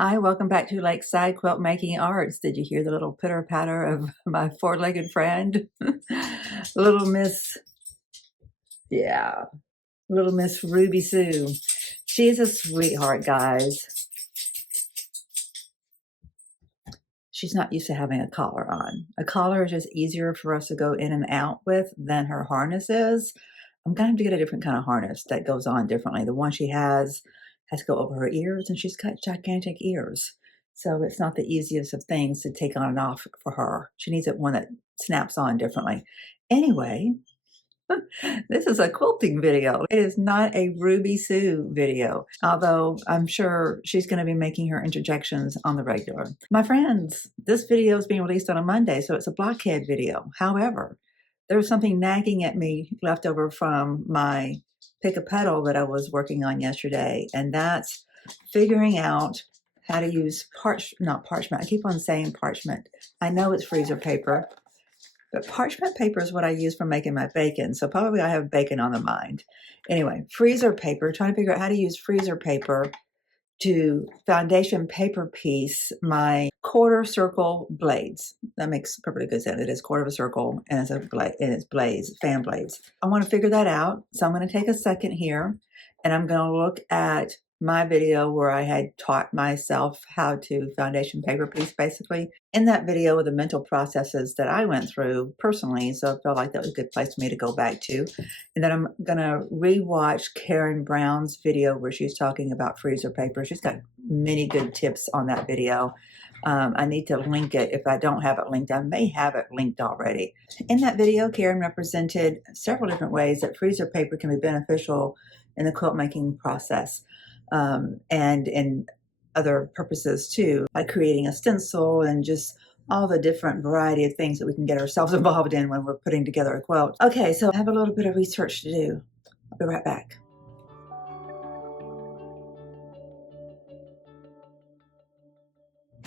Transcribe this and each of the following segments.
Hi, welcome back to Lakeside Quilt Making Arts. Did you hear the little pitter patter of my four-legged friend? Little Miss, yeah, little Miss Ruby Sue. She's a sweetheart, guys. She's not used to having a collar on. A collar is just easier for us to go in and out with than her harness is. I'm going to have to get a different kind of harness that goes on differently. The one she has to go over her ears, and she's got gigantic ears. So it's not the easiest of things to take on and off for her. She needs one that snaps on differently. Anyway, this is a quilting video. It is not a Ruby Sue video, although I'm sure she's going to be making her interjections on the regular. My friends, this video is being released on a Monday, so it's a blockhead video. However, there was something nagging at me left over from my Pick A Petal that I was working on yesterday, and that's figuring out how to use not parchment. I keep on saying parchment. I know it's freezer paper, but parchment paper is what I use for making my bacon. So probably I have bacon on the mind. Anyway, freezer paper, trying to figure out how to use freezer paper to foundation paper piece my quarter circle blades. That makes perfectly good sense. It is quarter of a circle and it's a blade, and it's blades, fan blades. I want to figure that out. So I'm going to take a second here and I'm going to look at my video where I had taught myself how to foundation paper piece basically. In that video with the mental processes that I went through personally, so I felt like that was a good place for me to go back to. And then I'm gonna rewatch Karen Brown's video where she's talking about freezer paper. She's got many good tips on that video. I need to link it. If I don't have it linked, I may have it linked already. In that video, Karen represented several different ways that freezer paper can be beneficial in the quilt making process. And in other purposes too, like creating a stencil and just all the different variety of things that we can get ourselves involved in when we're putting together a quilt. Okay, so I have a little bit of research to do. I'll be right back.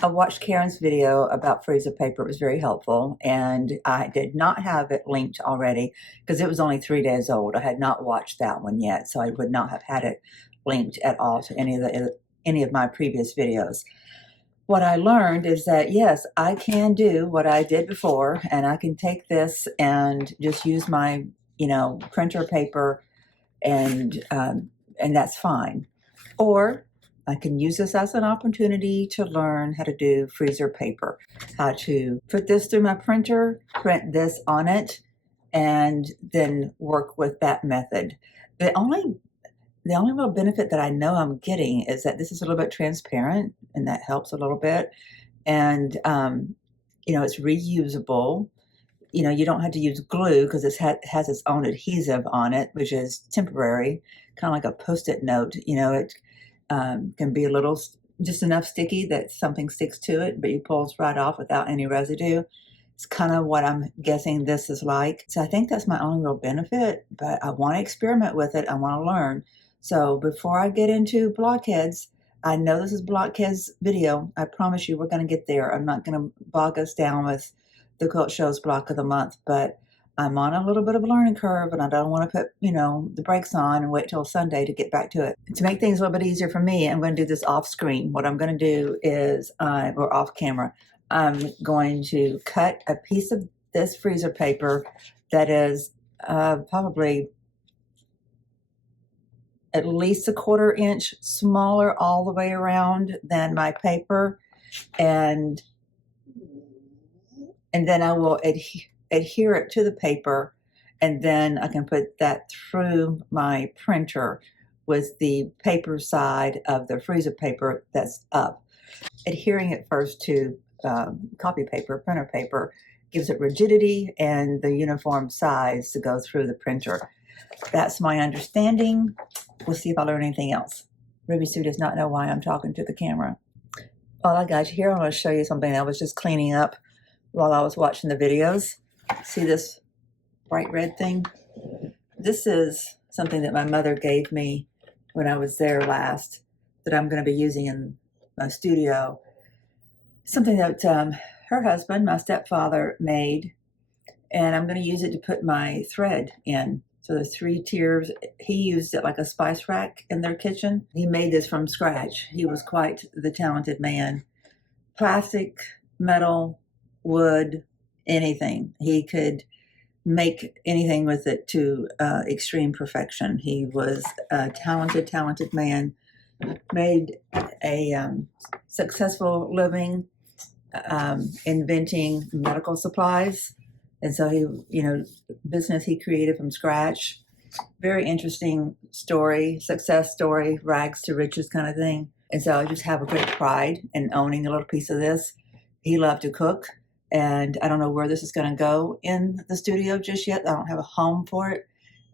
I watched Karen's video about freezer paper. It was very helpful, and I did not have it linked already because it was only 3 days old. I had not watched that one yet, so I would not have had it linked at all to any of my previous videos. What I learned is that yes, I can do what I did before, and I can take this and just use my printer paper, and that's fine. Or I can use this as an opportunity to learn how to do freezer paper, how to put this through my printer, print this on it, and then work with that method. The only real benefit that I know I'm getting is that this is a little bit transparent, and that helps a little bit. And, it's reusable. You don't have to use glue because it has its own adhesive on it, which is temporary, kind of like a Post-it note. It can be just enough sticky that something sticks to it, but it pulls right off without any residue. It's kind of what I'm guessing this is like. So I think that's my only real benefit, but I want to experiment with it. I want to learn. So before I get into Blockheads, I know this is Blockheads video. I promise you we're going to get there. I'm not going to bog us down with the Quilt Show's block of the month, but I'm on a little bit of a learning curve, and I don't want to put, the brakes on and wait till Sunday to get back to it. To make things a little bit easier for me, I'm going to do this off screen. What I'm going to do is, or off camera, I'm going to cut a piece of this freezer paper that is probably at least a 1/4 inch smaller all the way around than my paper, and then I will adhere it to the paper, and then I can put that through my printer with the paper side of the freezer paper that's up. Adhering it first to copy paper, printer paper, gives it rigidity and the uniform size to go through the printer. That's my understanding. We'll see if I learn anything else. Ruby Sue does not know why I'm talking to the camera. While I got you here, I want to show you something I was just cleaning up while I was watching the videos. See this bright red thing? This is something that my mother gave me when I was there last that I'm going to be using in my studio. Something that her husband, my stepfather, made, and I'm going to use it to put my thread in. So there's 3 tiers. He used it like a spice rack in their kitchen. He made this from scratch. He was quite the talented man. Plastic, metal, wood, anything. He could make anything with it to extreme perfection. He was a talented, talented man. Made a successful living inventing medical supplies. And so he, business he created from scratch. Very interesting story, success story, rags to riches kind of thing. And so I just have a great pride in owning a little piece of this. He loved to cook, and I don't know where this is going to go in the studio just yet. I don't have a home for it,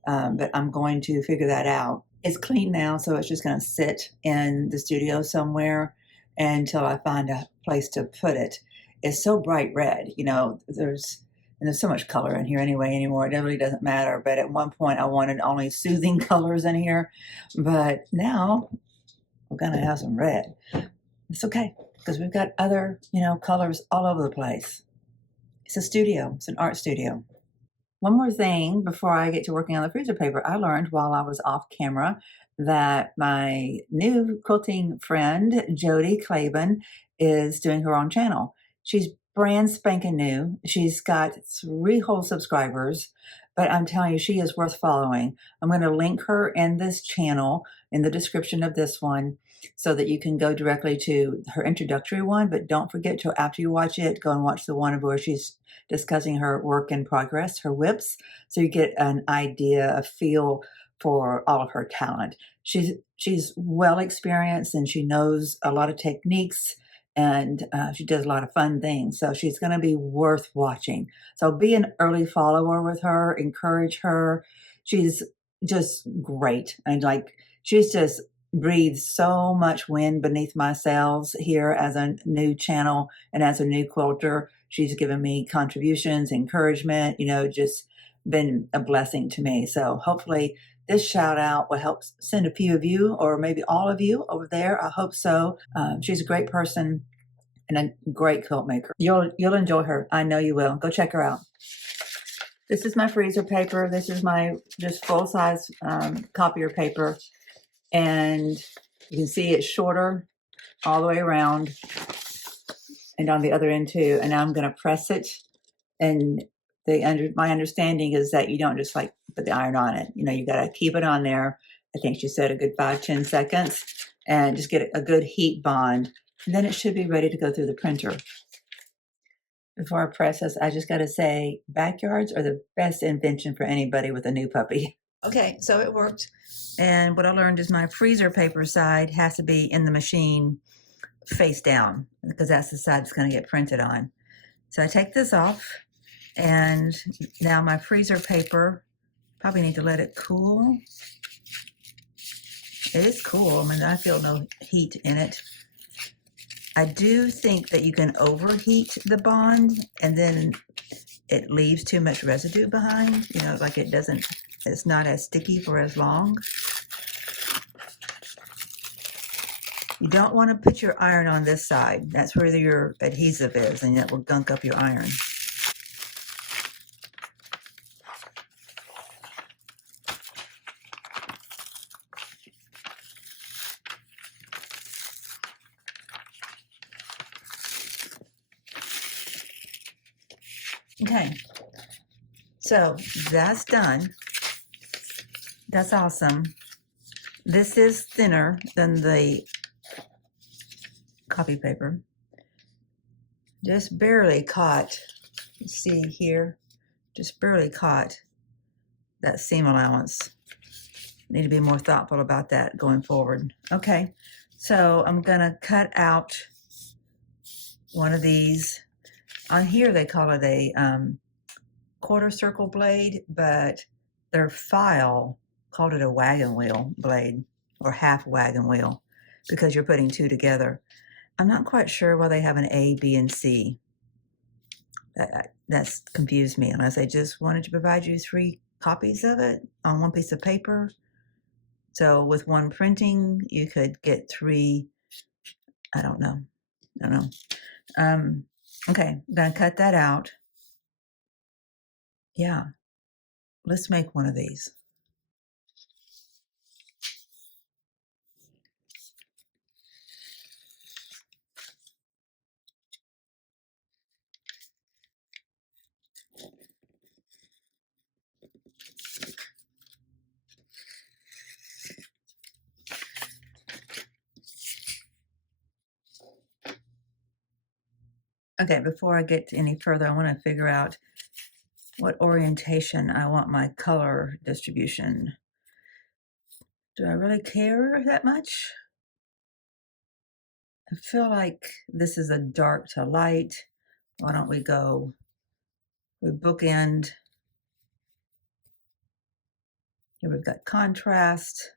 but I'm going to figure that out. It's clean now, so it's just going to sit in the studio somewhere until I find a place to put it. It's so bright red, there's so much color in here anymore. It really doesn't matter. But at one point I wanted only soothing colors in here. But now we're going to have some red. It's okay, because we've got other, colors all over the place. It's a studio. It's an art studio. One more thing before I get to working on the freezer paper. I learned while I was off camera that my new quilting friend, Jody Claiborne, is doing her own channel. She's brand spanking new. She's got 3 whole subscribers, but I'm telling you, she is worth following. I'm going to link her in this channel in the description of this one so that you can go directly to her introductory one. But don't forget to, after you watch it, go and watch the one where she's discussing her work in progress, her whips, so you get an idea, a feel for all of her talent. She's well experienced, and she knows a lot of techniques, and she does a lot of fun things. So she's going to be worth watching. So be an early follower with her, encourage her. She's just great. And she's just breathes so much wind beneath my sails here as a new channel and as a new quilter. She's given me contributions, encouragement, just been a blessing to me. So hopefully this shout out will help send a few of you, or maybe all of you over there. I hope so. She's a great person and a great quilt maker. You'll enjoy her. I know you will. Go check her out. This is my freezer paper. This is my just full size copier paper. And you can see it's shorter all the way around and on the other end too. And now I'm going to press it. And my understanding is that you don't just put the iron on it. You got to keep it on there. I think she said a good 5-10 seconds, and just get a good heat bond. And then it should be ready to go through the printer. Before I press this, I just got to say, backyards are the best invention for anybody with a new puppy. Okay, so it worked. And what I learned is my freezer paper side has to be in the machine face down, because that's the side that's going to get printed on. So I take this off, and now my freezer paper, probably need to let it cool. It is cool. I feel no heat in it. I do think that you can overheat the bond, and then it leaves too much residue behind, it's not as sticky for as long. You don't want to put your iron on this side. That's where your adhesive is, and that will gunk up your iron. Okay, so that's done. That's awesome. This is thinner than the copy paper. Just barely caught, you see here, just barely caught that seam allowance. Need to be more thoughtful about that going forward. Okay, so I'm gonna cut out one of these. On here they call it a quarter circle blade, but their file called it a wagon wheel blade, or half wagon wheel, because you're putting 2 together. I'm not quite sure why they have an A, B, and C. That's confused me, unless they just wanted to provide you 3 copies of it on 1 piece of paper. So with 1 printing, you could get 3. I don't know. Okay, I'm gonna cut that out. Yeah, let's make one of these. Okay, before I get any further, I want to figure out what orientation I want my color distribution. Do I really care that much? I feel like this is a dark to light. Why don't we bookend. Here we've got contrast,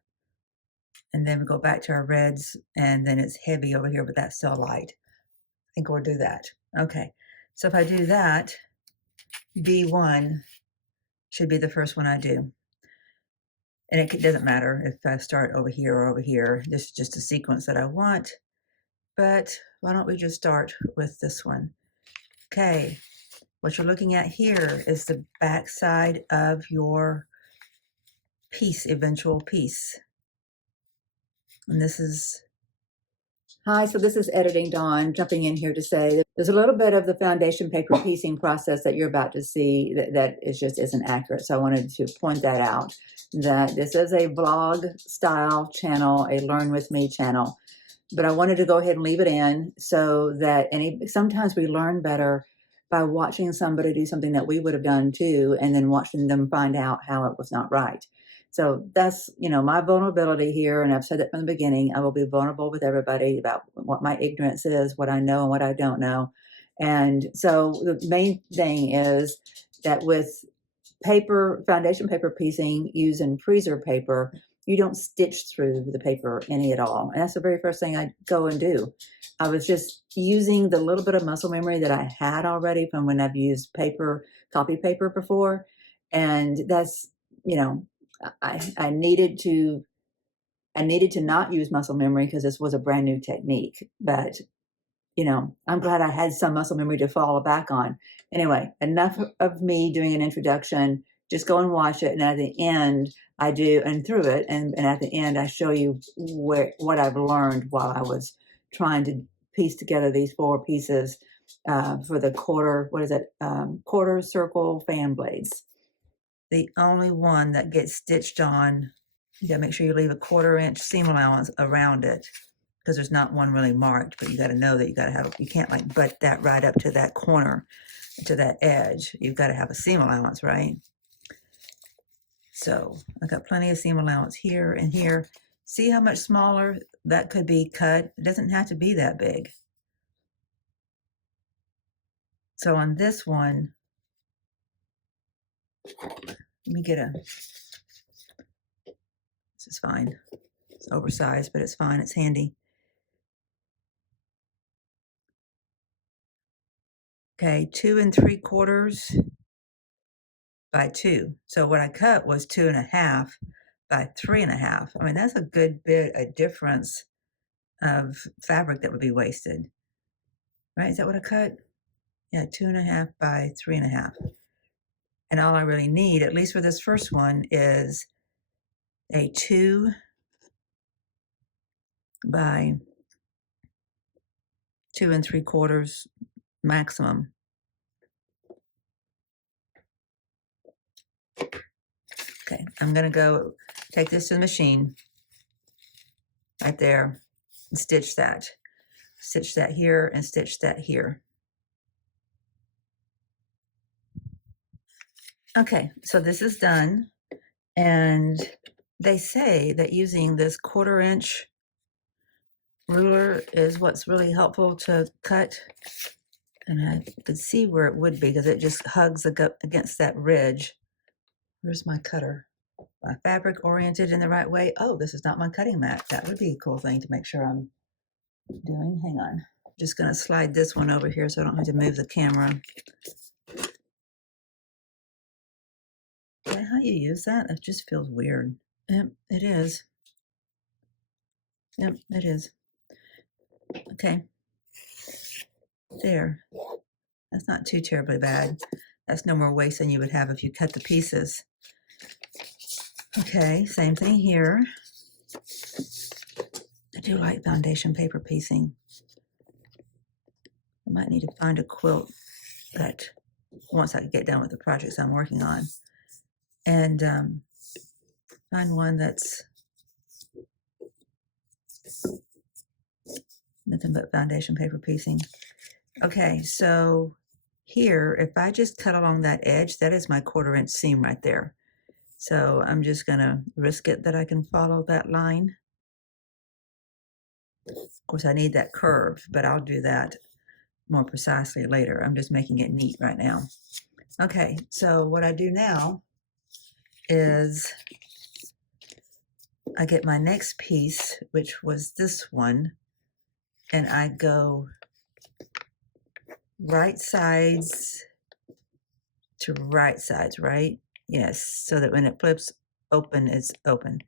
and then we go back to our reds, and then it's heavy over here, but that's still light. I think we'll do that. Okay, so if I do that, B1 should be the first one I do. And it doesn't matter if I start over here or over here. This is just a sequence that I want. But why don't we just start with this one? Okay, what you're looking at here is the back side of your piece, eventual piece. And this is... Hi, so this is Editing Dawn, jumping in here to say that there's a little bit of the foundation paper piecing process that you're about to see that is just isn't accurate. So I wanted to point that out, that this is a vlog style channel, a Learn With Me channel. But I wanted to go ahead and leave it in so that sometimes we learn better by watching somebody do something that we would have done too, and then watching them find out how it was not right. So that's, my vulnerability here. And I've said that from the beginning. I will be vulnerable with everybody about what my ignorance is, what I know and what I don't know. And so the main thing is that with foundation paper piecing using freezer paper, you don't stitch through the paper any at all. And that's the very first thing I go and do. I was just using the little bit of muscle memory that I had already from when I've used copy paper before. And that's, I needed to not use muscle memory because this was a brand new technique. But I'm glad I had some muscle memory to fall back on. Anyway, enough of me doing an introduction. Just go and watch it. And at the end, I do, and through it, and at the end, I show you what I've learned while I was trying to piece together these 4 pieces for the quarter circle fan blades. The only one that gets stitched on, you gotta make sure you leave a 1/4 inch seam allowance around it, because there's not one really marked, but you got to know that you can't like butt that right up to that corner, to that edge. You've got to have a seam allowance, right? So I've got plenty of seam allowance here and here. See how much smaller that could be cut? It doesn't have to be that big. So on this one, let me get this is fine. It's oversized, but it's fine. It's handy. Okay, 2 3/4 by 2. So what I cut was 2 1/2 by 3 1/2. I mean, that's a good bit of difference of fabric that would be wasted, right? Is that what I cut? Yeah, 2 1/2 by 3 1/2. And all I really need, at least for this first one, is a 2 by 2 3/4 maximum. Okay, I'm gonna go take this to the machine right there and stitch that. Stitch that here and stitch that here. Okay, so this is done. And they say that using this 1/4 inch ruler is what's really helpful to cut. And I could see where it would be because it just hugs against that ridge. Where's my cutter? My fabric oriented in the right way. Oh, this is not my cutting mat. That would be a cool thing to make sure I'm doing. Hang on. I'm just going to slide this one over here so I don't have to move the camera. Is that how you use that? It just feels weird. Yep, it is. Yep, it is. Okay. There. That's not too terribly bad. That's no more waste than you would have if you cut the pieces. Okay, same thing here. I do like foundation paper piecing. I might need to find a quilt that, once I get done with the projects I'm working on, and find one that's nothing but foundation paper piecing. Okay, so here, if I just cut along that edge, that is my 1/4 inch seam right there. So I'm just gonna risk it that I can follow that line. Of course, I need that curve, but I'll do that more precisely later. I'm just making it neat right now. Okay, so what I do now is I get my next piece, which was this one, and I go right sides to right sides, right? Yes, so that when it flips open, it's open.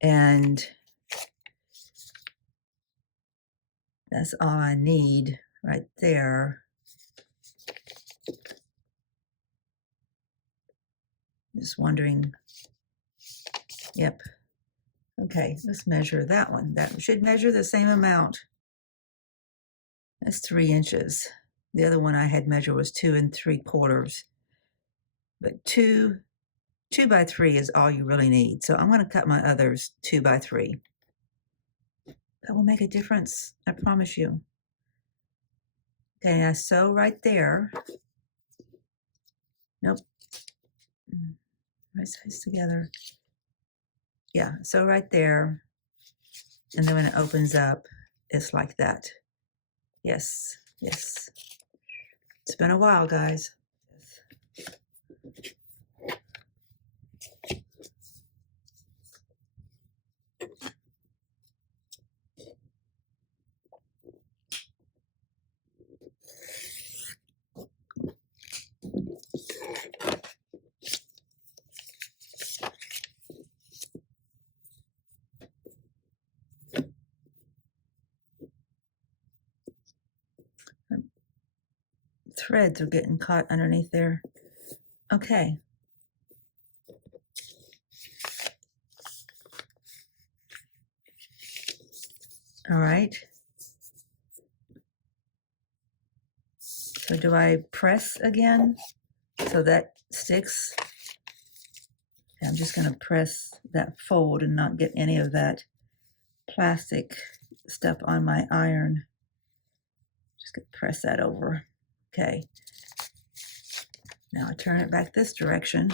And that's all I need right there. Just wondering, yep. Okay, let's measure that one. That should measure the same amount. That's 3 inches. The other one I had measured was 2 3/4. But 2 by 3 is all you really need. So I'm going to cut my others 2 by 3. That will make a difference, I promise you. Okay, I sew right there. Nope. Right sides together. Yeah, sew right there. And then when it opens up, it's like that. Yes, yes. It's been a while, guys. Threads are getting caught underneath there. Okay. All right. So do I press again so that sticks? I'm just going to press that fold and not get any of that plastic stuff on my iron. Just going to press that over. Okay. Now I turn it back this direction.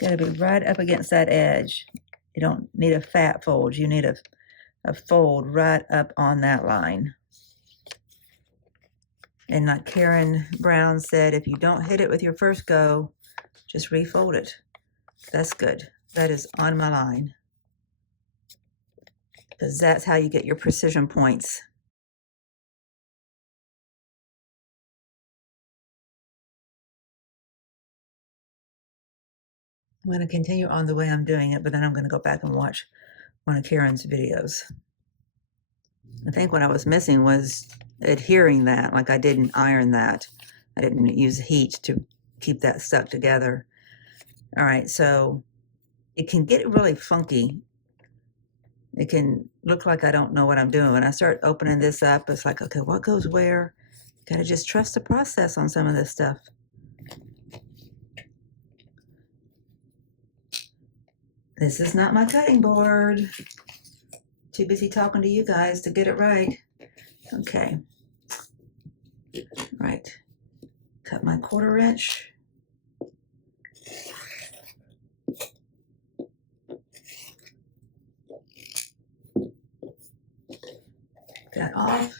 Got to be right up against that edge. You don't need a fat fold. You need a fold right up on that line. And like Karen Brown said, if you don't hit it with your first go, just refold it. That's good. That is on my line. Because that's how you get your precision points. I'm going to continue on the way I'm doing it, but then I'm going to go back and watch one of Karen's videos. I think what I was missing was adhering that, like I didn't iron that. I didn't use heat to keep that stuck together. All right, so it can get really funky. It can look like I don't know what I'm doing. When I start opening this up, it's like, okay, what goes where? Gotta just trust the process on some of this stuff. This is not my cutting board. Too busy talking to you guys to get it right. Okay. Right. Cut my 1/4 inch. That off.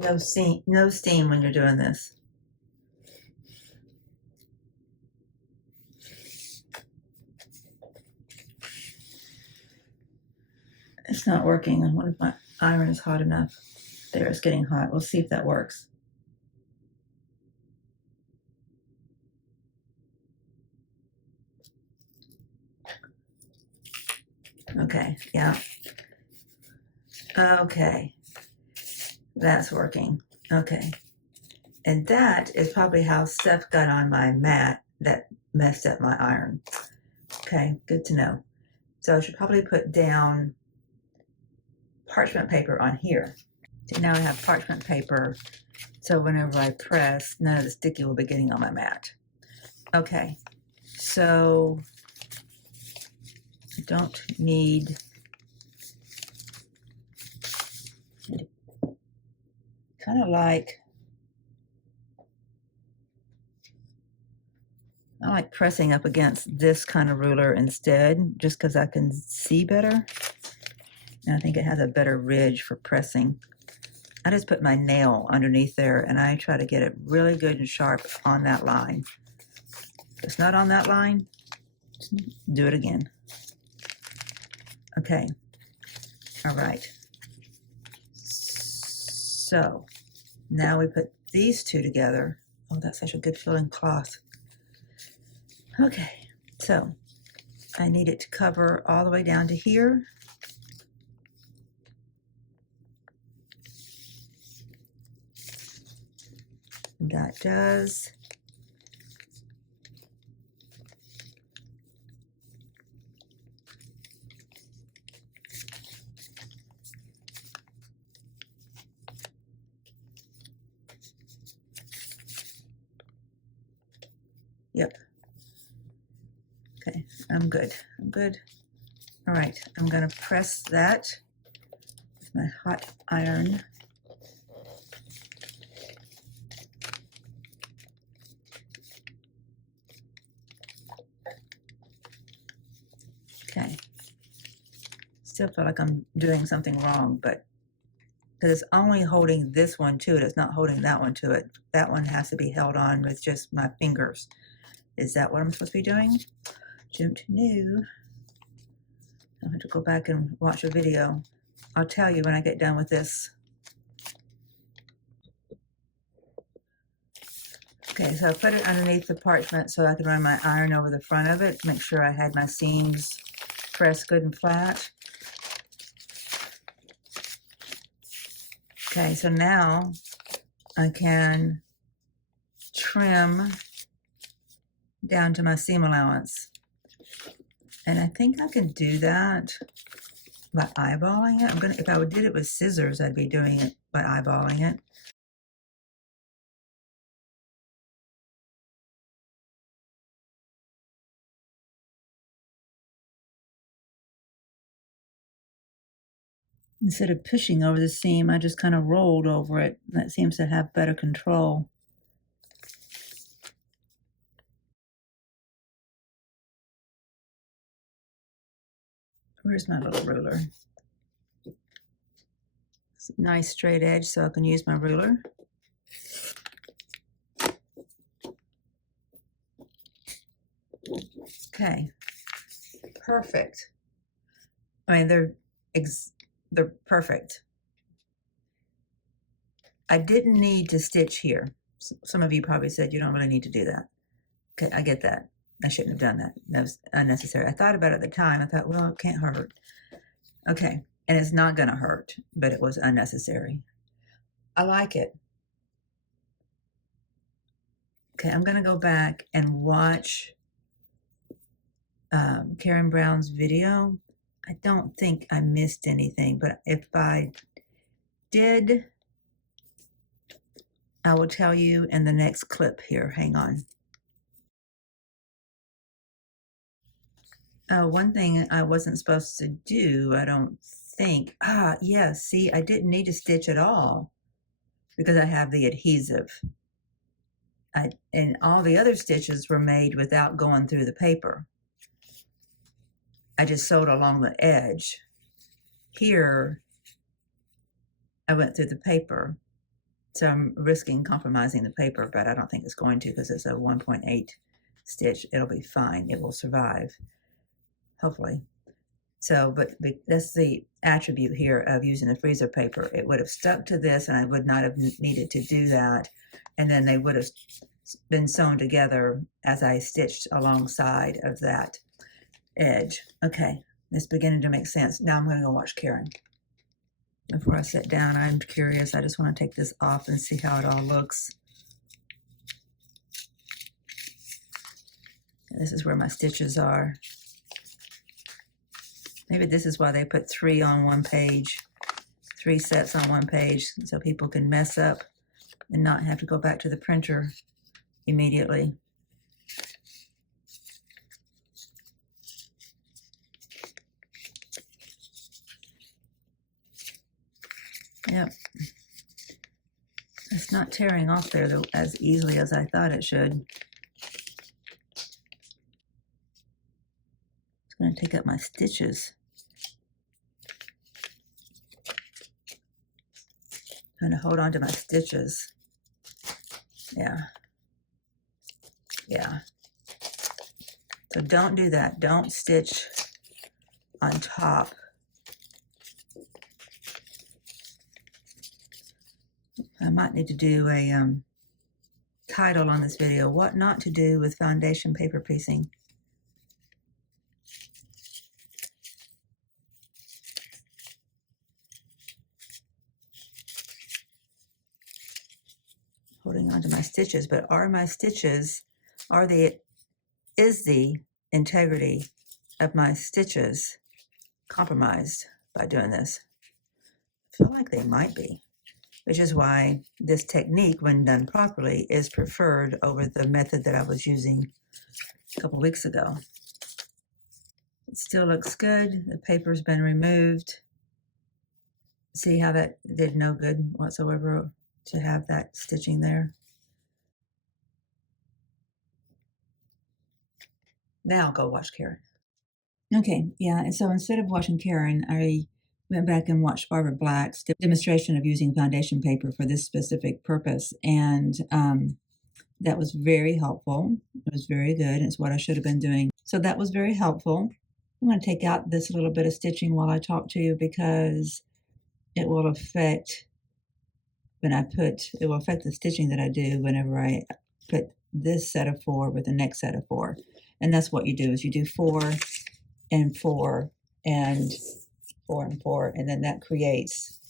No steam when you're doing this. It's not working. I wonder if my iron is hot enough. There, it's getting hot. We'll see if that works. Okay, yeah. Okay, that's working. Okay. And that is probably how stuff got on my mat that messed up my iron. Okay, good to know. So I should probably put down parchment paper on here. So now I have parchment paper, so whenever I press, none of the sticky will be getting on my mat. Okay, so I don't need kind of like, I like pressing up against this kind of ruler instead, just because I can see better. And I think it has a better ridge for pressing. I just put my nail underneath there and I try to get it really good and sharp on that line. If it's not on that line, do it again. Okay. All right. So now we put these two together. Oh, that's such a good feeling cloth. Okay, so I need it to cover all the way down to here. That does. Yep. Okay, I'm good. I'm good. All right, I'm gonna press that with my hot iron. Okay. Still feel like I'm doing something wrong, but because it's only holding this one to it, it's not holding that one to it. That one has to be held on with just my fingers. Is that what I'm supposed to be doing? Don't know. I'll have to go back and watch a video. I'll tell you when I get done with this. Okay, so I put it underneath the parchment so I could run my iron over the front of it to make sure I had my seams pressed good and flat. Okay, so now I can trim down to my seam allowance. And I think I can do that by eyeballing it. If I did it with scissors, I'd be doing it by eyeballing it. Instead of pushing over the seam, I just kind of rolled over it. That seems to have better control. Where's my little ruler? It's a nice straight edge so I can use my ruler. Okay, perfect. I mean, they're perfect. I didn't need to stitch here. Some of you probably said you don't really need to do that. Okay, I get that. I shouldn't have done that. That was unnecessary. I thought about it at the time. I thought, well, it can't hurt. Okay, and it's not gonna hurt, but it was unnecessary. I like it. Okay, I'm gonna go back and watch Karen Brown's video. I don't think I missed anything, but if I did, I will tell you in the next clip here. Hang on. One thing I wasn't supposed to do, I don't think. Yeah, see, I didn't need to stitch at all because I have the adhesive. And all the other stitches were made without going through the paper. I just sewed along the edge. Here, I went through the paper. So I'm risking compromising the paper, but I don't think it's going to because it's a 1.8 stitch. It'll be fine. It will survive, hopefully. So, but that's the attribute here of using the freezer paper. It would have stuck to this and I would not have needed to do that. And then they would have been sewn together as I stitched alongside of that edge. Okay, it's beginning to make sense. Now I'm going to go watch Karen. Before I sit down, I'm curious. I just want to take this off and see how it all looks. This is where my stitches are. Maybe this is why they put 3 on one page, 3 sets on one page, so people can mess up and not have to go back to the printer immediately. Yep. It's not tearing off there though as easily as I thought it should. It's going to take up my stitches. I'm going to hold on to my stitches. Yeah. Yeah. So don't do that. Don't stitch on top. I might need to do a title on this video, what not to do with foundation paper piecing. Holding on to my stitches, but are my stitches, is the integrity of my stitches compromised by doing this? I feel like they might be, which is why this technique, when done properly, is preferred over the method that I was using a couple weeks ago. It still looks good. The paper's been removed. See how that did no good whatsoever to have that stitching there. Now I'll go watch Karen. Okay, yeah, and so instead of watching Karen, I went back and watched Barbara Black's demonstration of using foundation paper for this specific purpose, and that was very helpful. It was very good. It's what I should have been doing. So that was very helpful. I'm going to take out this little bit of stitching while I talk to you because it will affect it will affect the stitching that I do whenever I put this set of 4 with the next set of 4. And that's what you do, is you do 4 and 4 and 4 and 4, and then that creates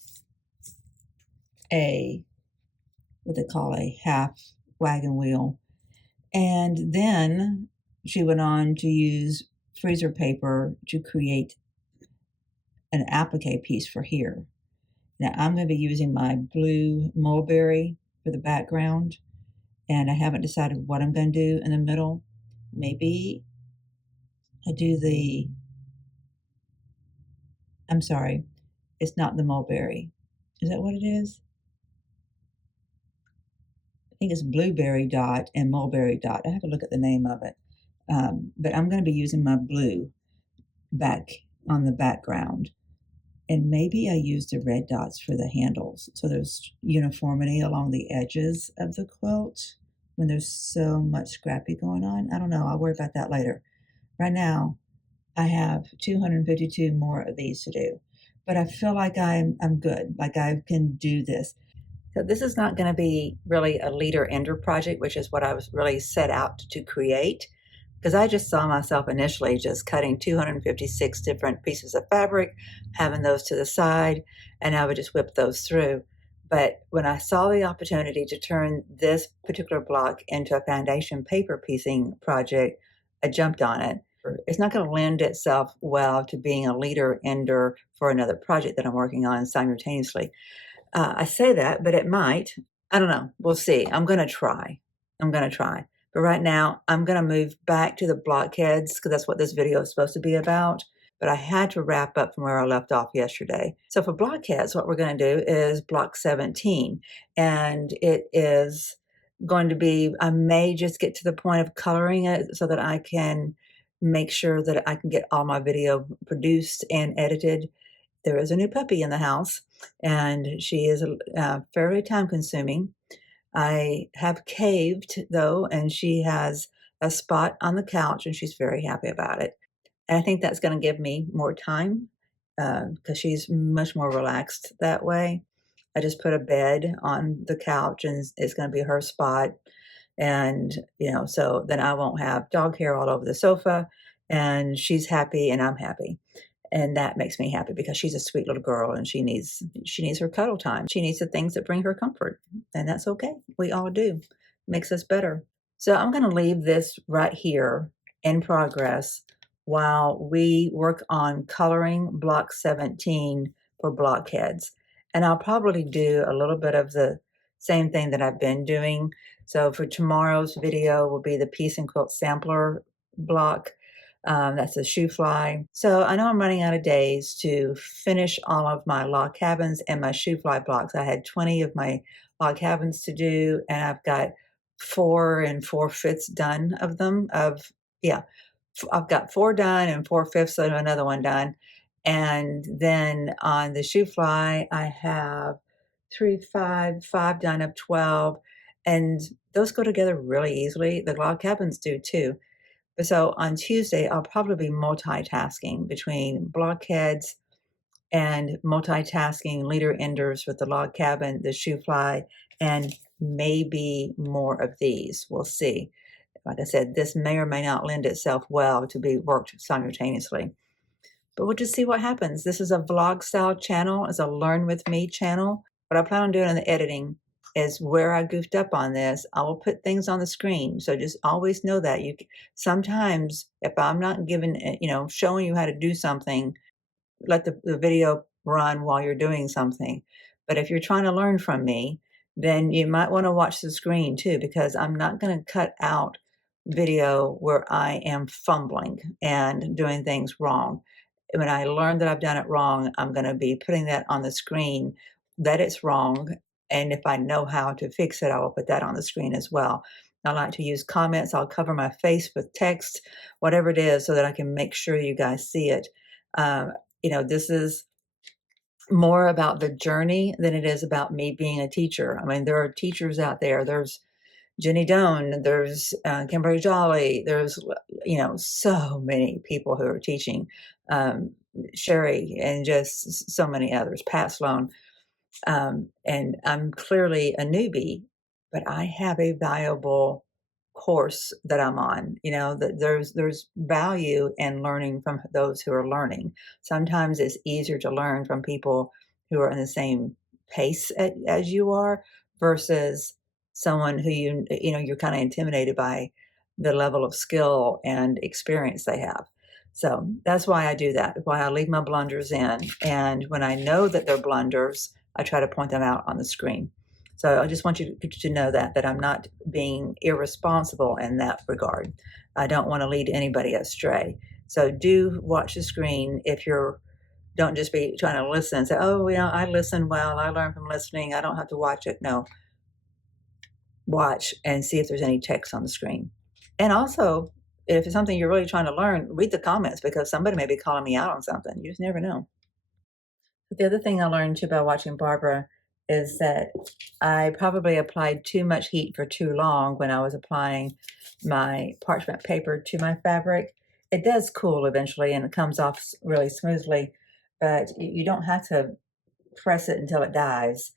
what they call a half wagon wheel. And then she went on to use freezer paper to create an applique piece for here. Now I'm going to be using my blue mulberry for the background, and I haven't decided what I'm going to do in the middle. Maybe I do I'm sorry, it's not the mulberry. Is that what it is? I think it's blueberry dot and mulberry dot. I have to look at the name of it. But I'm going to be using my blue back on the background. And maybe I use the red dots for the handles, so there's uniformity along the edges of the quilt when there's so much scrappy going on. I don't know. I'll worry about that later. Right now, I have 252 more of these to do, but I feel like I'm good. Like I can do this. So this is not going to be really a leader ender project, which is what I was really set out to create. Because I just saw myself initially just cutting 256 different pieces of fabric, having those to the side, and I would just whip those through. But when I saw the opportunity to turn this particular block into a foundation paper piecing project, I jumped on it. It's not going to lend itself well to being a leader ender for another project that I'm working on simultaneously. I say that, but it might. I don't know. We'll see. I'm going to try. But right now, I'm going to move back to the Blockheads because that's what this video is supposed to be about. But I had to wrap up from where I left off yesterday. So for Blockheads, what we're going to do is block 17. And it is going to be, I may just get to the point of coloring it so that I can make sure that I can get all my video produced and edited there is a new puppy in the house, and she is fairly time consuming. I have caved though, and she has a spot on the couch, and she's very happy about it. And I think that's going to give me more time because she's much more relaxed that way. I just put a bed on the couch, and it's going to be her spot. And, so then I won't have dog hair all over the sofa, and she's happy, and I'm happy. And that makes me happy because she's a sweet little girl, and she needs her cuddle time. She needs the things that bring her comfort, and that's okay. We all do. Makes us better. So I'm going to leave this right here in progress while we work on coloring block 17 for Blockheads. And I'll probably do a little bit of the same thing that I've been doing. So for tomorrow's video will be the Piece and Quilt Sampler block. That's a Shoofly. So I know I'm running out of days to finish all of my log cabins and my Shoofly blocks. I had 20 of my log cabins to do, and I've got 4 4/5 done of them. I've got 4 done and 4/5 of another one done. And then on the Shoofly, I have 3, 5 done of 12, and those go together really easily. The log cabins do too. So on Tuesday, I'll probably be multitasking between Blockheads and multitasking leader enders with the log cabin, the Shoofly, and maybe more of these. We'll see. Like I said, this may or may not lend itself well to be worked simultaneously. But we'll just see what happens. This is a vlog style channel. It's a learn with me channel. What I plan on doing in the editing is where I goofed up on this, I will put things on the screen. So just always know that sometimes if I'm not giving, showing you how to do something, let the video run while you're doing something. But if you're trying to learn from me, then you might want to watch the screen too, because I'm not going to cut out video where I am fumbling and doing things wrong. When I learn that I've done it wrong, I'm going to be putting that on the screen that it's wrong. And if I know how to fix it, I will put that on the screen as well. I like to use comments. I'll cover my face with text, whatever it is, so that I can make sure you guys see it. This is more about the journey than it is about me being a teacher. I mean, there are teachers out there. There's Jenny Doan, there's Kimberly Jolly, there's, so many people who are teaching, Sherry, and just so many others, Pat Sloan. And I'm clearly a newbie, but I have a valuable course that I'm on. That there's value in learning from those who are learning. Sometimes it's easier to learn from people who are in the same pace as you are versus someone who you're kind of intimidated by the level of skill and experience they have. So that's why I do that, why I leave my blunders in. And when I know that they're blunders, I try to point them out on the screen. So I just want you to know that I'm not being irresponsible in that regard. I don't want to lead anybody astray. So do watch the screen don't just be trying to listen and say, oh, I listen well, I learn from listening, I don't have to watch it. No, watch and see if there's any text on the screen. And also, if it's something you're really trying to learn, read the comments, because somebody may be calling me out on something. You just never know. But the other thing I learned too by watching Barbara is that I probably applied too much heat for too long when I was applying my parchment paper to my fabric. It does cool eventually and it comes off really smoothly, but you don't have to press it until it dies.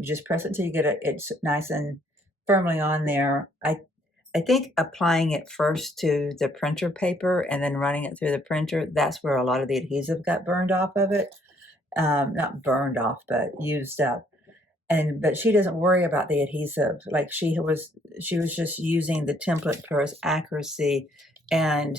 Just press it until you get it's nice and firmly on there. I think applying it first to the printer paper and then running it through the printer, that's where a lot of the adhesive got burned off of it. Not burned off, but used up. But she doesn't worry about the adhesive. Like she was just using the template for its accuracy and,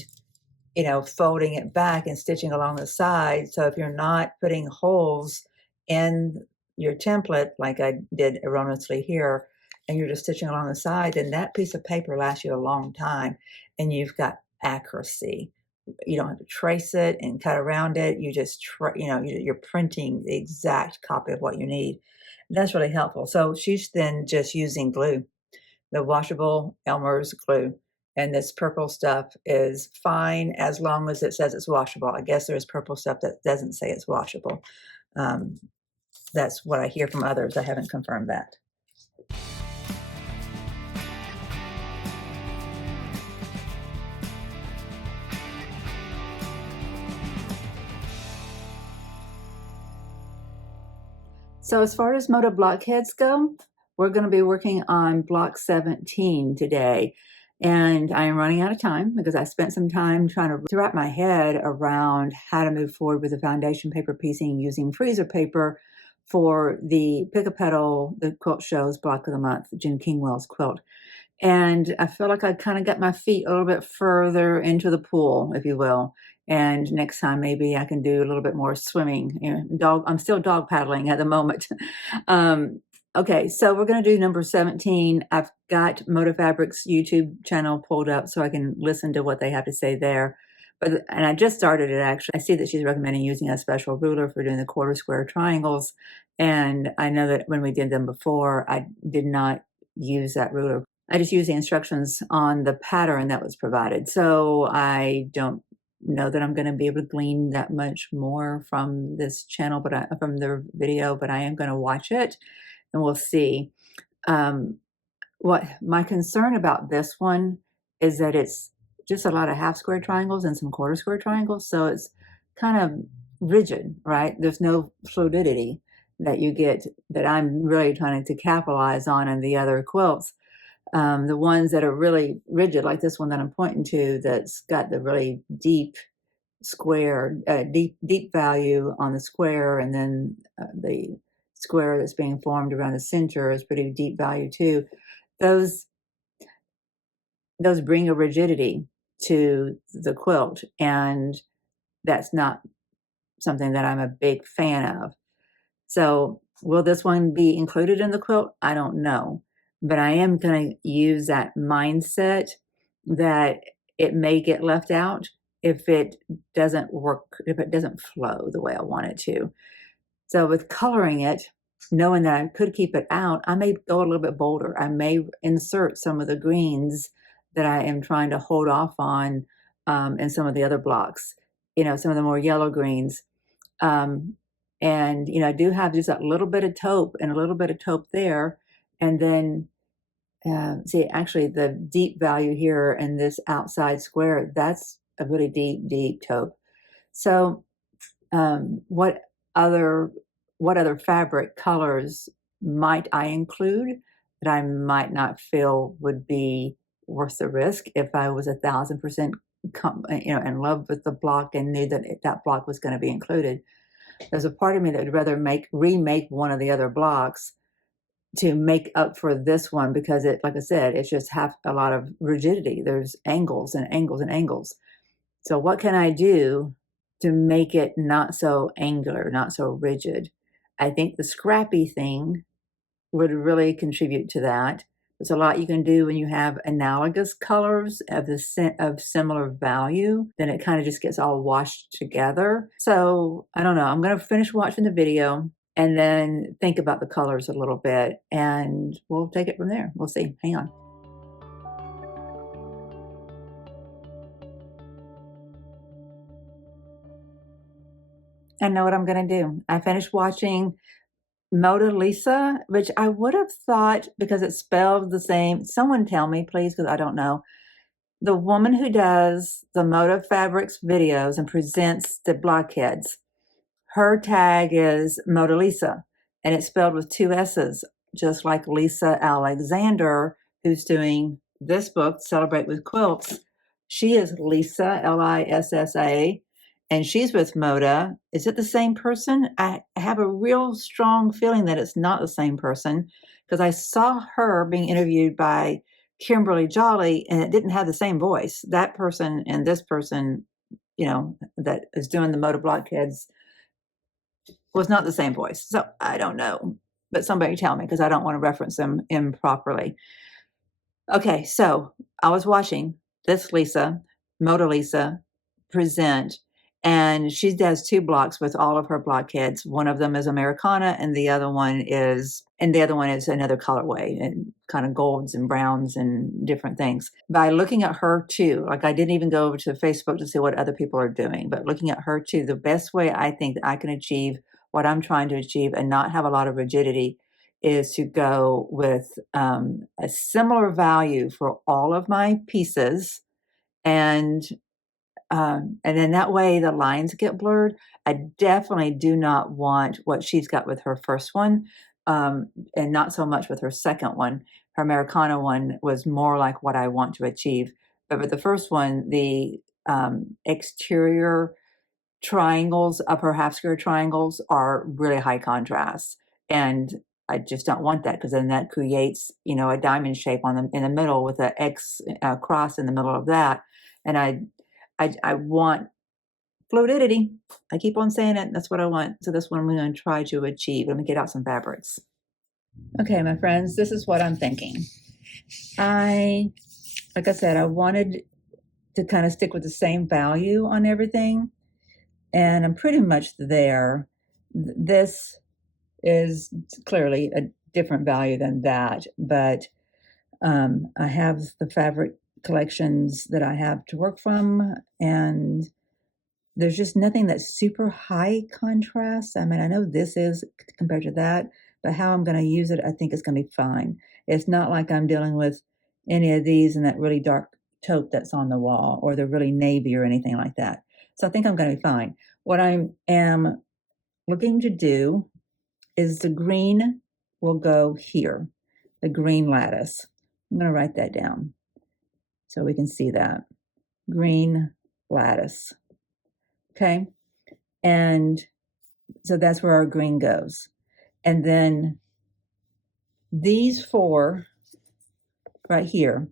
folding it back and stitching along the side. So if you're not putting holes in your template, like I did erroneously here, and you're just stitching along the side, then that piece of paper lasts you a long time and you've got accuracy. You don't have to trace it and cut around it. You just, you're printing the exact copy of what you need. That's really helpful. So she's then just using glue, the washable Elmer's glue, and this purple stuff is fine as long as it says it's washable. I guess there's purple stuff that doesn't say it's washable. That's what I hear from others. I haven't confirmed that. So as far as Moda blockheads go, we're going to be working on block 17 today. And I am running out of time because I spent some time trying to wrap my head around how to move forward with the foundation paper piecing using freezer paper for the Pick A Petal, the Quilt Show's Block of the Month, Jen Kingwell's quilt. And I feel like I kind of got my feet a little bit further into the pool, if you will. And next time, maybe I can do a little bit more swimming. I'm still dog paddling at the moment. Okay, so we're going to do number 17. I've got Moda Fabrics YouTube channel pulled up so I can listen to what they have to say there. And I just started it, actually. I see that she's recommending using a special ruler for doing the quarter square triangles. And I know that when we did them before, I did not use that ruler. I just used the instructions on the pattern that was provided. So I don't know that I'm going to be able to glean that much more from this channel, from the video, but I am going to watch it and we'll see. What my concern about this one is that it's just a lot of half square triangles and some quarter square triangles. So it's kind of rigid, right? There's no fluidity that you get that I'm really trying to capitalize on in the other quilts. The ones that are really rigid, like this one that I'm pointing to, that's got the really deep square, deep value on the square, and then the square that's being formed around the center is pretty deep value too. Those bring a rigidity to the quilt, and that's not something that I'm a big fan of. So will this one be included in the quilt? I don't know, but I am going to use that mindset that it may get left out if it doesn't work, if it doesn't flow the way I want it to. So with coloring it, knowing that I could keep it out, I may go a little bit bolder. I may insert some of the greens that I am trying to hold off on in some of the other blocks, some of the more yellow greens. And, I do have just a little bit of taupe and a little bit of taupe there. And then, see, actually the deep value here in this outside square, that's a really deep, deep taupe. So what other fabric colors might I include that I might not feel would be worth the risk if I was 1,000% in love with the block and knew that that block was going to be included? There's a part of me that would rather remake one of the other blocks to make up for this one, because it, like I said, it's just a lot of rigidity. There's angles and angles and angles. So what can I do to make it not so angular, not so rigid? I think the scrappy thing would really contribute to that. There's a lot you can do when you have analogous colors of similar value. Then it kind of just gets all washed together. So I don't know. I'm going to finish watching the video and then think about the colors a little bit, and we'll take it from there. We'll see. Hang on. I know what I'm going to do. I finished watching Moda Lisa, which I would have thought, because it's spelled the same. Someone tell me, please, because I don't know. The woman who does the Moda Fabrics videos and presents the Blockheads, her tag is Moda Lisa, and it's spelled with 2 S's, just like Lisa Alexander, who's doing this book, Celebrate with Quilts. She is Lisa, Lissa, and she's with Moda. Is it the same person? I have a real strong feeling that it's not the same person, because I saw her being interviewed by Kimberly Jolly, and it didn't have the same voice. That person and this person, that is doing the Moda Blockheads, was not the same voice. So I don't know, but somebody tell me, because I don't want to reference them improperly. Okay, so I was watching this Moda Lisa, present, And she does 2 blocks with all of her blockheads. One of them is Americana, and the other one is another colorway, and kind of golds and browns and different things. By looking at her too, like I didn't even go over to Facebook to see what other people are doing, but looking at her too, the best way I think that I can achieve what I'm trying to achieve and not have a lot of rigidity is to go with a similar value for all of my pieces, and then that way the lines get blurred. I definitely do not want what she's got with her first one, and not so much with her second one. Her Americana one was more like what I want to achieve. But with the first one, the exterior triangles, upper half square triangles, are really high contrast. And I just don't want that, because then that creates, a diamond shape in the middle with an X cross in the middle of that. And I want fluidity. I keep on saying it. That's what I want. So this one I'm going to try to achieve. Let me get out some fabrics. Okay, my friends, this is what I'm thinking. Like I said, I wanted to kind of stick with the same value on everything, and I'm pretty much there. This is clearly a different value than that, but I have the fabric collections that I have to work from, and there's just nothing that's super high contrast. I mean, I know this is compared to that, but how I'm going to use it, I think is going to be fine. It's not like I'm dealing with any of these in that really dark taupe that's on the wall, or the really navy or anything like that. So I think I'm going to be fine. What I am looking to do is the green will go here, the green lattice. I'm going to write that down so we can see that. Green lattice. Okay. And so that's where our green goes. And then these 4 right here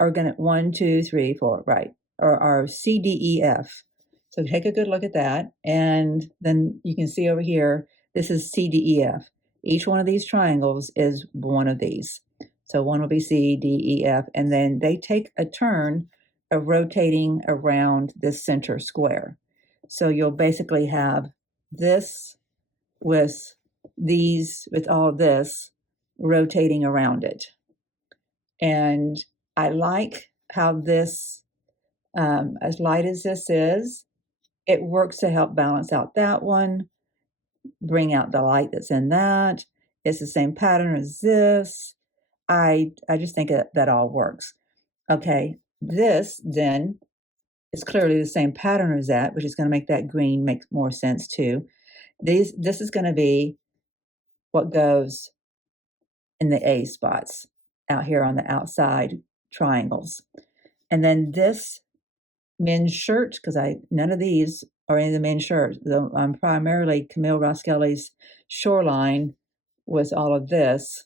are going to 1, 2, 3, 4, right, are our C, D, E, F. So take a good look at that. And then you can see over here, this is C, D, E, F. Each one of these triangles is one of these. So one will be C, D, E, F, and then they take a turn of rotating around this center square. So you'll basically have this with all this rotating around it. And I like how this, as light as this is, it works to help balance out that one, bring out the light that's in that. It's the same pattern as this. I just think that all works. Okay, this then is clearly the same pattern as that, which is going to make that green make more sense too. This is going to be what goes in the A spots out here on the outside triangles. And then this men's shirt, because none of these are any of the men's shirts. I'm primarily Camille Roskelly's Shoreline with all of this.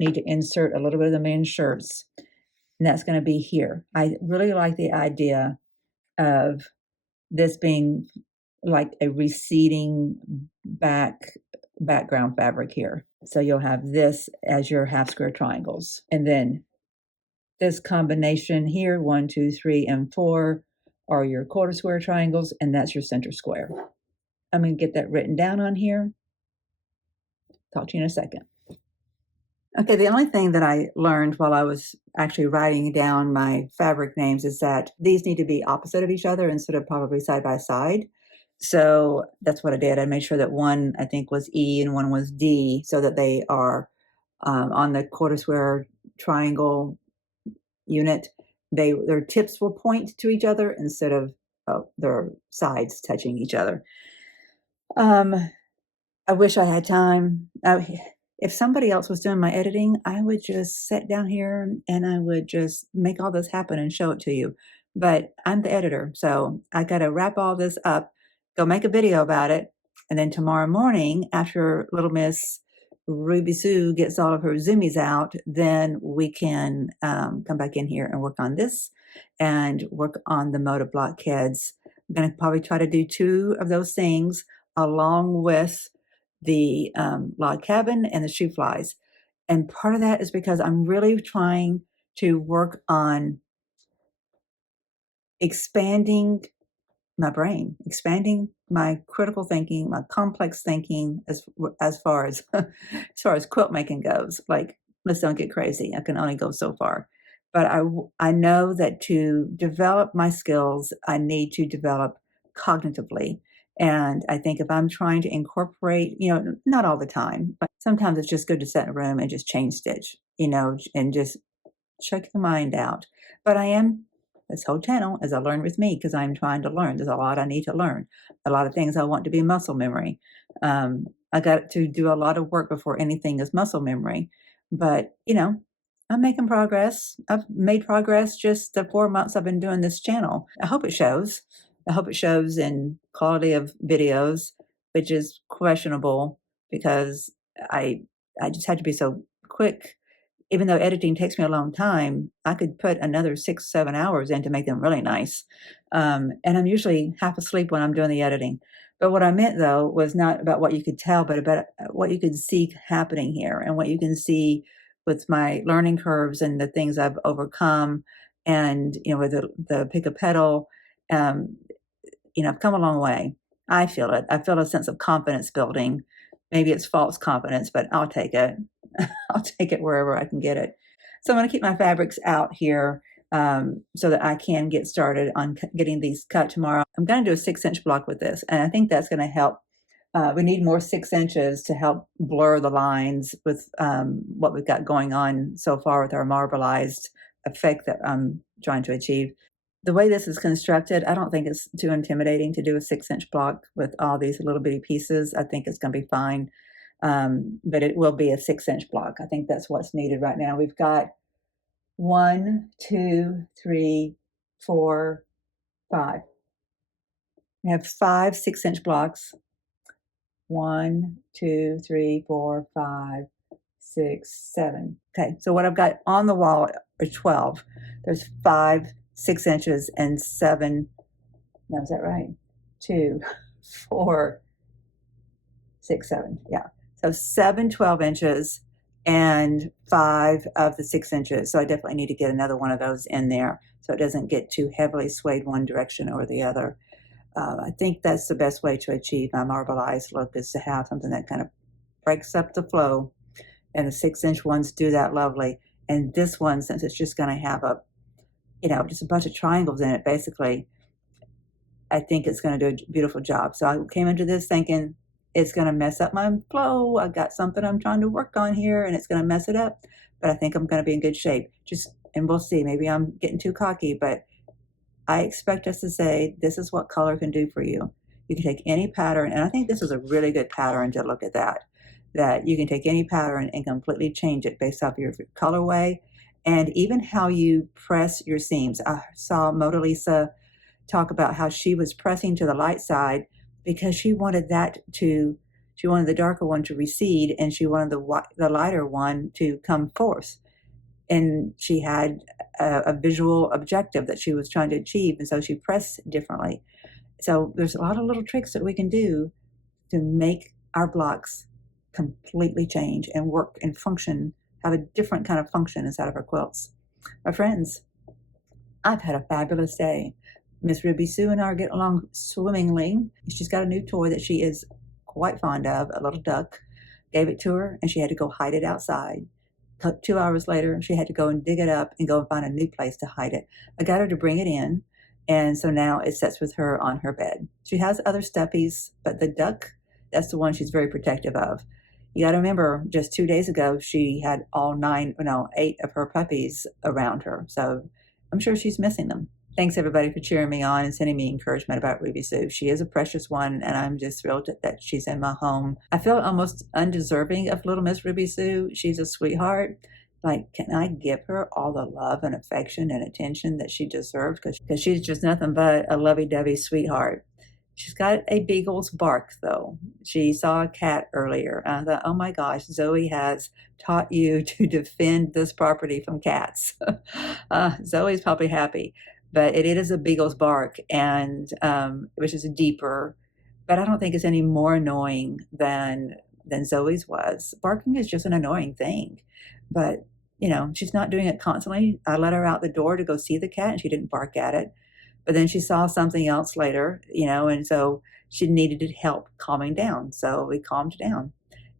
Need to insert a little bit of the men's shirts, and that's going to be here. I really like the idea of this being like a receding background fabric here. So you'll have this as your half square triangles. And then this combination here, 1, 2, 3, and 4 are your quarter square triangles, and that's your center square. I'm going to get that written down on here. Talk to you in a second. Okay, the only thing that I learned while I was actually writing down my fabric names is that these need to be opposite of each other instead of probably side by side. So that's what I did. I made sure that one, I think, was E and one was D, so that they are on the quarter square triangle unit. Their tips will point to each other instead of their sides touching each other. I wish I had time. If somebody else was doing my editing, I would just sit down here and I would just make all this happen and show it to you. But I'm the editor, so I got to wrap all this up, go make a video about it, and then tomorrow morning, after little Miss Ruby Sue gets all of her zoomies out, then we can come back in here and work on this and work on the Moda Blockheads. I'm going to probably try to do 2 of those things along with the log cabin and the shoe flies. And part of that is because I'm really trying to work on expanding my brain, expanding my critical thinking, my complex thinking as far as as far as quilt making goes. Like, let's don't get crazy. I can only go so far. But I know that to develop my skills, I need to develop cognitively. And I think if I'm trying to incorporate, not all the time, but sometimes it's just good to sit in a room and just chain stitch, and just check the mind out. But this whole channel is a learn with me because I'm trying to learn. There's a lot I need to learn, a lot of things I want to be muscle memory. I got to do a lot of work before anything is muscle memory. But, I'm making progress. I've made progress just the 4 months I've been doing this channel. I hope it shows. I hope it shows in quality of videos, which is questionable because I I just had to be so quick. Even though editing takes me a long time, I could put another 6, 7 hours in to make them really nice. And I'm usually half asleep when I'm doing the editing. But what I meant, though, was not about what you could tell, but about what you could see happening here and what you can see with my learning curves and the things I've overcome. And, with the Pick A Petal, um, I've come a long way. I feel it. I feel a sense of confidence building. Maybe it's false confidence, but I'll take it. I'll take it wherever I can get it. So I'm going to keep my fabrics out here so that I can get started on getting these cut tomorrow. I'm going to do a 6-inch block with this, and I think that's going to help. We need more 6 inches to help blur the lines with what we've got going on so far with our marbleized effect that I'm trying to achieve. The way this is constructed, I don't think it's too intimidating to do a 6-inch block with all these little bitty pieces. I think it's going to be fine. But it will be a 6-inch block. I think that's what's needed right now. We've got 1, 2, 3, 4, 5. We have 5 6-inch blocks. 1, 2, 3, 4, 5, 6, 7. Okay, so what I've got on the wall are 12. There's 5 6 inches and 7. No, is that right? 2, 4, 6, 7. Yeah. So 7 12 inches and 5 of the 6 inches. So I definitely need to get another one of those in there so it doesn't get too heavily swayed one direction or the other. I think that's the best way to achieve my marbleized look, is to have something that kind of breaks up the flow. And the 6-inch ones do that lovely. And this one, since it's just going to have just a bunch of triangles in it, basically, I think it's going to do a beautiful job. So I came into this thinking it's going to mess up my flow. I've got something I'm trying to work on here and it's going to mess it up. But I think I'm going to be in good shape. And we'll see. Maybe I'm getting too cocky, but I expect us to say, this is what color can do for you. You can take any pattern, and I think this is a really good pattern to look at that you can take any pattern and completely change it based off your colorway and even how you press your seams. I saw Moda Lisa talk about how she was pressing to the light side because she wanted the darker one to recede and she wanted the lighter one to come forth. And she had a visual objective that she was trying to achieve, and so she pressed differently. So there's a lot of little tricks that we can do to make our blocks completely change and work and function, have a different kind of function inside of our quilts. My friends, I've had a fabulous day. Miss Ruby Sue and I are getting along swimmingly. She's got a new toy that she is quite fond of, a little duck. Gave it to her, and she had to go hide it outside. 2 hours later, she had to go and dig it up and go and find a new place to hide it. I got her to bring it in, and so now it sits with her on her bed. She has other stuffies, but the duck, that's the one she's very protective of. You got to remember, just 2 days ago, she had 8 of her puppies around her, so I'm sure she's missing them. Thanks, everybody, for cheering me on and sending me encouragement about Ruby Sue. She is a precious one, and I'm just thrilled that she's in my home. I feel almost undeserving of little Miss Ruby Sue. She's a sweetheart. Like, can I give her all the love and affection and attention that she deserves? Because she's just nothing but a lovey-dovey sweetheart. She's got a beagle's bark, though. She saw a cat earlier. And I thought, oh my gosh, Zoe has taught you to defend this property from cats. Zoe's probably happy. But it is a beagle's bark, and which is deeper. But I don't think it's any more annoying than Zoe's was. Barking is just an annoying thing. But, she's not doing it constantly. I let her out the door to go see the cat, and she didn't bark at it. But then she saw something else later, you know, and so she needed help calming down. So we calmed down.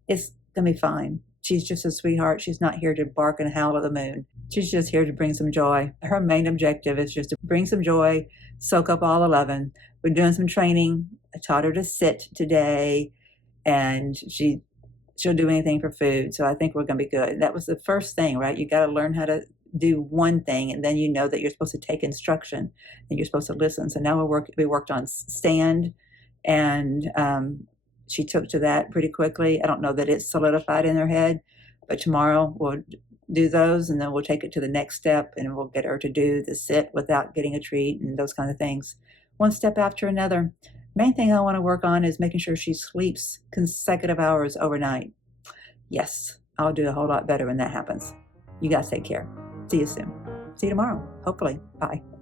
It's going to be fine. She's just a sweetheart. She's not here to bark and howl at the moon. She's just here to bring some joy. Her main objective is just to bring some joy, soak up all 11. We're doing some training. I taught her to sit today, and she'll do anything for food. So I think we're going to be good. That was the first thing, right? You got to learn how to do one thing, and then you know that you're supposed to take instruction and you're supposed to listen. So now we worked on stand, and she took to that pretty quickly. I don't know that it's solidified in her head, but tomorrow we'll do those, and then we'll take it to the next step, and we'll get her to do the sit without getting a treat and those kind of things, one step after another. Main thing I want to work on is making sure she sleeps consecutive hours overnight. Yes, I'll do a whole lot better when that happens. You guys take care. See you soon. See you tomorrow, hopefully. Bye.